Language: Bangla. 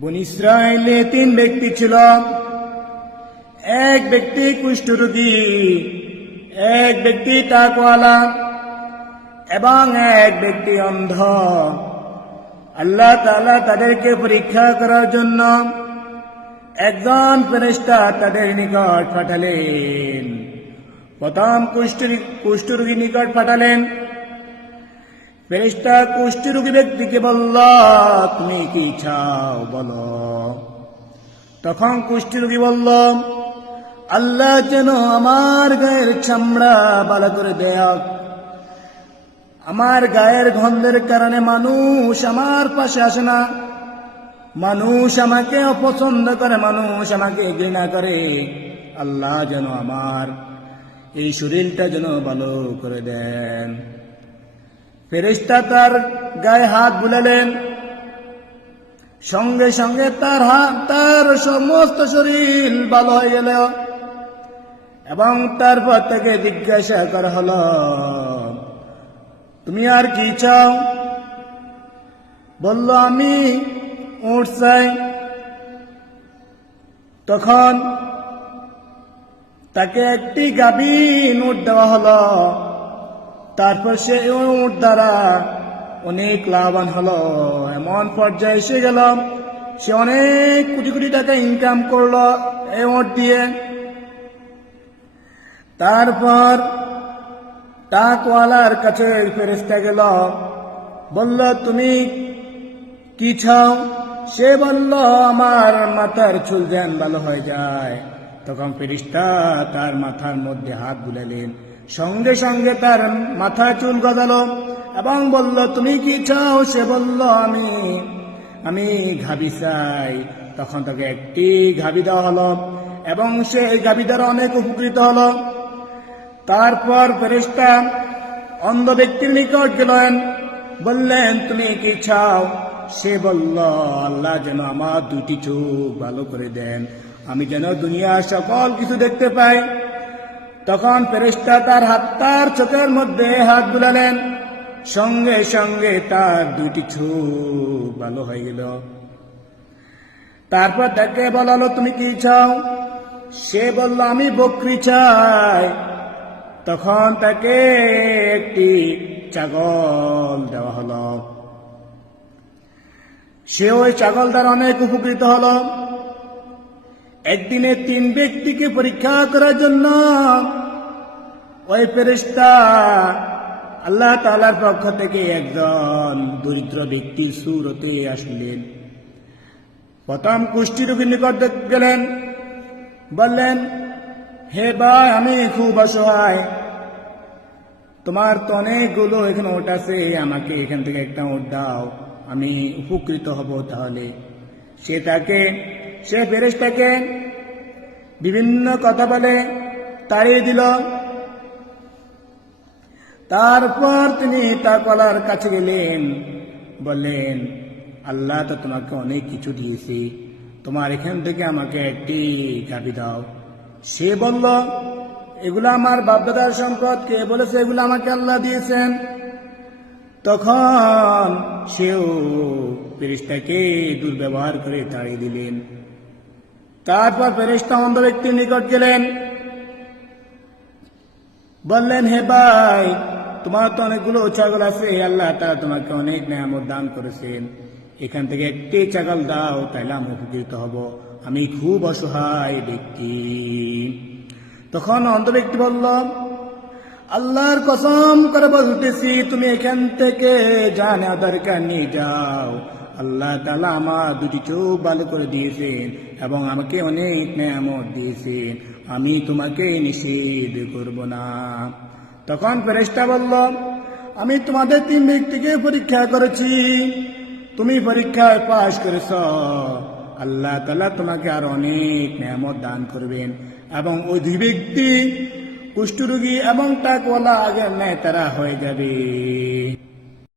বনী ইসরাইলে 3 ব্যক্তি ছিল। এক ব্যক্তি কুষ্ঠরোগী, এক ব্যক্তি তাকওয়ালা এবং এক ব্যক্তি অন্ধ। আল্লাহ তাআলা তাদেরকে পরীক্ষা করার জন্য একজন ফেরেশতা তাদের নিকট পাঠালেন। প্রথম কুষ্ঠরোগী নিকট পাঠালেন। ফেরেশতা কুষ্ঠরোগী ব্যক্তিকে বলল, তুমি কি চাও বলো। তখন কুষ্ঠরোগী বলল, আল্লাহ যেন আমার গায়ের চামড়া ভালো করে দেয়। আমার গায়ের গন্ধের কারণে মানুষ আমার পাশে আসে না, মানুষ আমাকে অপছন্দ করে, মানুষ আমাকে ঘৃণা করে। আল্লাহ যেন আমার এই শরীরটা যেন ভালো করে দেন। ফেরেশতা তার গায়ে হাত বুলালেন, সঙ্গে সঙ্গে তার সমস্ত শরীর ভালো হয়ে গেল। এবং তারপর তাকে জিজ্ঞাসা করা হলো, তুমি আর কি চাও? বলল, আমি উট চাই। তখন তাকে একটি গাভীন উট দেওয়া হলো। তারপর সে উট দ্বারা অনেক লাভবান হলো। এমন পর্যায়ে এসে গেল, সে অনেক কোটি কোটি টাকা ইনকাম করলো এই উট দিয়ে। তারপর তাকওয়ালার কাছে ফেরেশতা গেল, বলল, তুমি কি চাও? সে বলল, আমার মাথার চুল যেন ভালো হয়ে যায়। তখন ফেরেশতা তার মাথার মধ্যে হাত বুলালেন, সঙ্গে সঙ্গে তার মাথা চুল গজালো এবং বলল, তুমি কি চাও? সে বলল, আমি গাভী চাই। তখন তাকে একটি গাভী দেওয়া হলো এবং সে এই গাভী দ্বারা অনেক উপকৃত হলো। তারপর ফেরেশতা অন্ধ ব্যক্তির নিকট গেলেন, বললেন, তুমি কি চাও? সে বলল, আল্লাহ যেন আমার 2টি চোখ ভালো করে দেন, আমি যেন দুনিয়ার সকল কিছু দেখতে পাই। তখন ফেরেশতা তার চোখের মধ্যে হাত বুলালেন, সঙ্গে সঙ্গে তার 2টি চোখ ভালো হয়ে গেল। তারপর তাকে বলা হলো, তুমি কি চাও? সে বলল, আমি বকরি চাই। তখন তাকে একটি ছাগল দেওয়া হলো। সে ওই ছাগল দ্বারা অনেক উপকৃত হলো। একদিনে 3 ব্যক্তিকে পরীক্ষা করার জন্য ওই ফেরেশতা আল্লাহ তাআলার পক্ষ থেকে একজন দরিদ্র ব্যক্তির সুরতে আসলেন। প্রথম কুষ্ঠরোগীর নিকট গেলেন, বললেন, হে ভাই, আমি খুব অসহায়, তোমার তো অনেকগুলো এখানে ওট আছে, আমাকে এখান থেকে একটা ওট দাও, আমি উপকৃত হব তাহলে। সে ফেরেশতাকে বিভিন্ন কথা বলে তাড়িয়ে দিল। তারপর তিনি তাকওয়ালার কাছে গেলেন, বললেন, আল্লাহ তো তোমাকে অনেক কিছু দিয়েছে, তোমার এখান থেকে আমাকে একটি গাভী দাও। সে বলল, এগুলো আমার বাপদাদার সম্পদ, কে বলেছে এগুলো আমাকে আল্লাহ দিয়েছেন? তখন সেও ফেরেশতাকে দুর্ব্যবহার করে তাড়িয়ে দিলেন। তারপর ফেরেশতা অন্ধ ব্যক্তির নিকট গেলেন, বললেন, হে ভাই, তোমার তো অনেকগুলো ছাগল আছে, আল্লাহ তাআলা তোমাকে অনেক নেয়ামত দান করেছেন, এখান থেকে একটি ছাগল দাও, তাইলে আমি উপকৃত হব, আমি খুব অসহায় ব্যক্তি। তখন অন্ধ ব্যক্তি বলল, আল্লাহর কসম করে বলতেছি, তুমি এখান থেকে যা নেওয়া দরকার নিয়ে যাও, আল্লাহ তাআলা আমার 2টি চোখ ভালো করে দিয়েছেন এবং আমাকে অনেক নেয়ামত দিয়েছেন, আমি তোমাকে নিষেধ করব না। তখন ফেরেশতা বলল, আমি তোমাদের 3 ব্যক্তিকে পরীক্ষা করেছি, তুমি পরীক্ষায় পাশ করেছ, আল্লাহ তাআলা তোমাকে আর অনেক নেয়ামত দান করবেন এবং ওই 2 ব্যক্তি কুষ্ঠরোগী এবং তাকওয়ালা আগের ন্যায় তারা হয়ে যাবে।